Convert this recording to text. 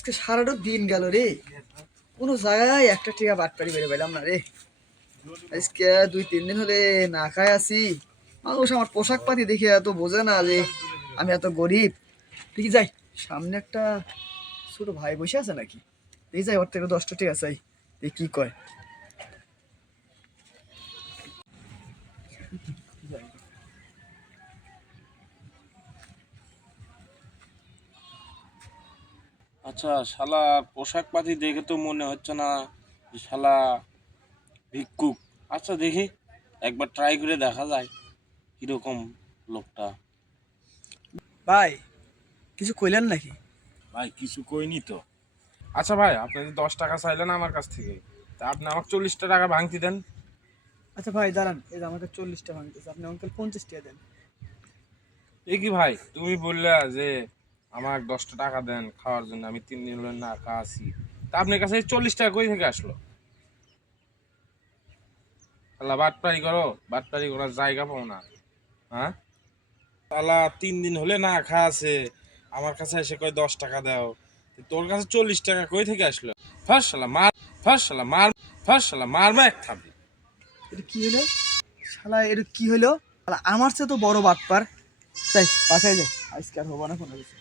আজকে সারাটা দিন গেল রে, কোনো জায়গায় একটা টিকা বাটপারি বেড়ে পেলাম না রে। আজকে 2-3 দিন হলে না খায় আছি। মানুষ আমার পোশাক পাতি দেখে এত বোঝে না যে আমি এত গরিব। ঠিক যাই, সামনে একটা ছোট ভাই বসে আছে নাকি, এই যাই ওর থেকে 10টা টিকা চাই, এই কি কয়। আচ্ছা, শালা পোশাক পাতি দেখে তো মনে হচ্ছে না যে শালা ভিক্ষুক। আচ্ছা দেখি, একবার ট্রাই করে দেখা যায় কিরকম লোকটা। ভাই কিছু কইলেন নাকি? ভাই কিছু কইনি তো। আচ্ছা ভাই, আপনি যে 10 টাকা চাইলেন আমার কাছ থেকে, তা আপনি আমাকে 40টা টাকা ভাঙতি দেন। আচ্ছা ভাই দাঁড়ান, এই যে আমাকে 40টা ভাঙতেছে, আপনি আমাকে 50 টাকা দেন। এ কি ভাই, তুমি বললে যে আমাকে 10টা টাকা দেন খাওয়ার জন্য, আমি 3 দিন হলো না খাওয়া আছি, তা আপনার কাছে এই 40 টাকা কই থেকে আসলো? শালা বাটপারি করো, বাটপারি করার জায়গা পাও না। হ্যাঁ, শালা 3 দিন হলে না খাওয়া আছে, আমার কাছে এসে কয় 10 টাকা দাও। তো তোর কাছে 40 টাকা কই থেকে আসলো? ফার্স্ট শালা মার, ফার্স্ট শালা মার, ফার্স্ট শালা মারবা এক থাপড়ি। এটা কি হলো শালা, এটা কি হলো শালা, আমার চেয়ে তো বড় বাটপার। তাই বাসায় যাই, আজকে আর হবো না কোনো কিছু।